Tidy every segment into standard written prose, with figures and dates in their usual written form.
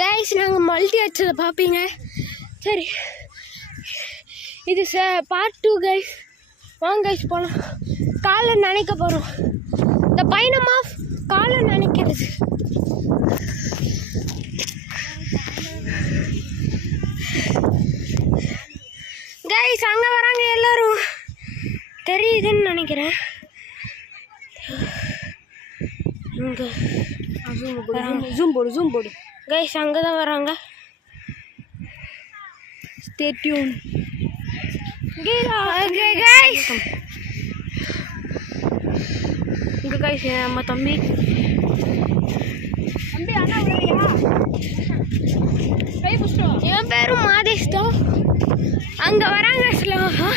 Guys நாங்கள் multi அடிச்சதை பார்ப்பீங்க. சரி, இது பார்ட் 2 கைஸ். வாங்க கைஸ் போகலாம். காலை நினைக்க போகிறோம். இந்த பயணம் ஆஃப் காலை நினைக்கிறது. கைஸ் அங்கே வராங்க எல்லாரும், தெரியுதுன்னு நினைக்கிறேன். இங்கே ஜூம் போடு கைஸ், அங்கே தான் வராங்க. Stay tune guys. இங்கே கைஸ் நம்ம தம்பி இவன் பேரும் மாதேஷ் தான். அங்கே வராங்க ஸ்லோவா.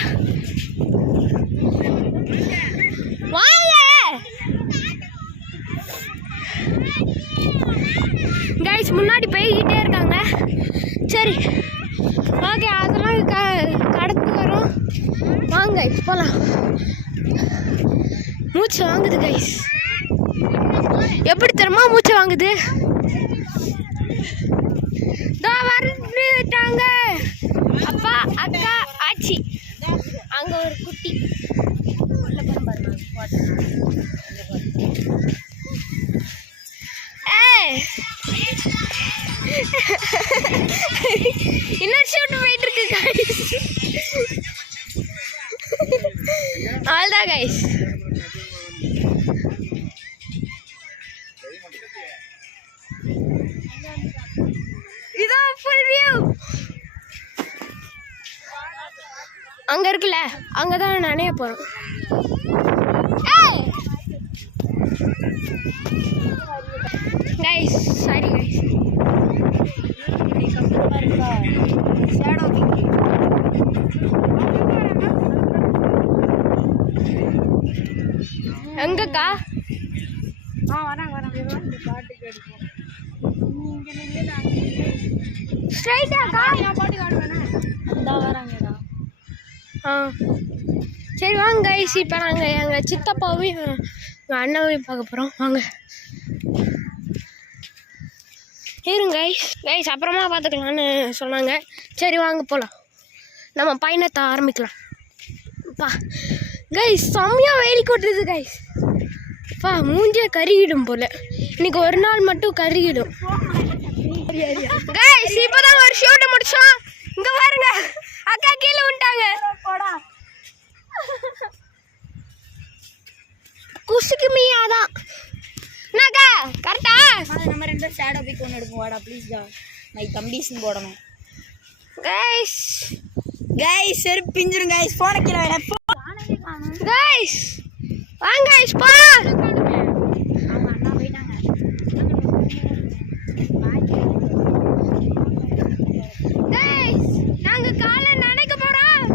வாங்க கைஸ், முன்னாடி போய்கிட்டே இருக்காங்க. சரி ஓகே, அதெல்லாம் கடந்து வரும். வாங்க போகலாம். மூச்சு வாங்குது கைஸ். எப்படி தெரியுமா மூச்சு வாங்குது? வந்துட்டாங்க அப்பா, அக்கா, ஆச்சி. அங்க ஒரு குட்டி இன்னொரு ஷூட் போயிட்டு இருக்கு கைஸ். அவ்வளோதான் கைஸ். இதான் ஃபுல் வியூ. அங்க இருக்குல்ல, அங்கதான் நனைய போறோம். Guys sorry guys. எங்கக்கா? சரி வாங்க கைஸ், இப்போ நாங்கள் எங்கள் சித்தப்பாவையும் எங்கள் அண்ணாவையும் பார்க்க போகிறோம். வாங்க இருங்க கைஸ், அப்புறமா பார்த்துக்கலான்னு சொன்னாங்க. சரி வாங்க போகலாம், நம்ம பயணத்தை ஆரம்பிக்கலாம். பா கைஸ் செம்மையாக வெயில் கொட்டுது கைஸ். பா மூஞ்சியை கருகிடும் போல், இன்னைக்கு ஒரு நாள் மட்டும் கருகிடும் கைஸ். இப்போதான் ஒரு ஷூட்டை முடிச்சோம். இங்கே பாருங்க, அக்கா கீழே விட்டாங்க. குசுக்கு மீயாதான் என்னக்கா கரெக்டா? நம்ம ரெண்டு பேரும் ஷேடோ பிக் ஒன்று எடுப்போம். வாடா ப்ளீஸ் டா, மை தம்பிஸ்னு போடணும் கைஸ். செருப்பு பிஞ்சிரும் கைஸ். போன கீழே கைஸ் வாங்க கைஸ் போலாம். அவங்க அண்ணா போயிட்டாங்க. கைஸ் நாங்க காலை நனைக்க போறோம்.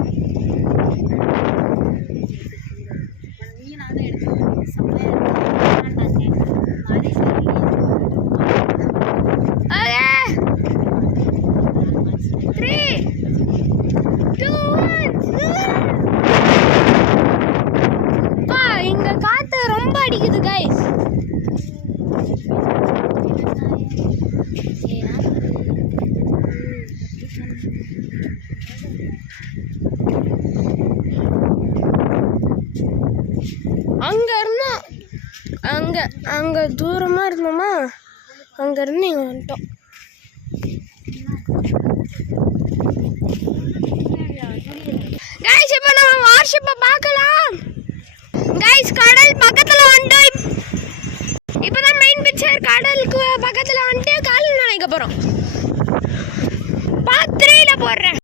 நீ நானும் எடுத்து சமையல் 3 2 1 பா இங்க காத்து ரொம்ப அடிக்குது கைஸ். அங்க இருந்தோம், அங்க தூரமா இருந்தோமா, அங்க இருந்து இங்க வந்துட்டோம். கைஸ் இப்போ நம்ம வார்ஷிப்பை பார்க்கலாம். கைஸ் கடல் பக்கத்துல வந்துட்டோம். இப்போதான் மெயின் பிக்சர். கடலுக்கு பக்கத்துல வந்துட்டு கால் நினைக்க போறோம். பார்ட் 3ல போடுறேன்.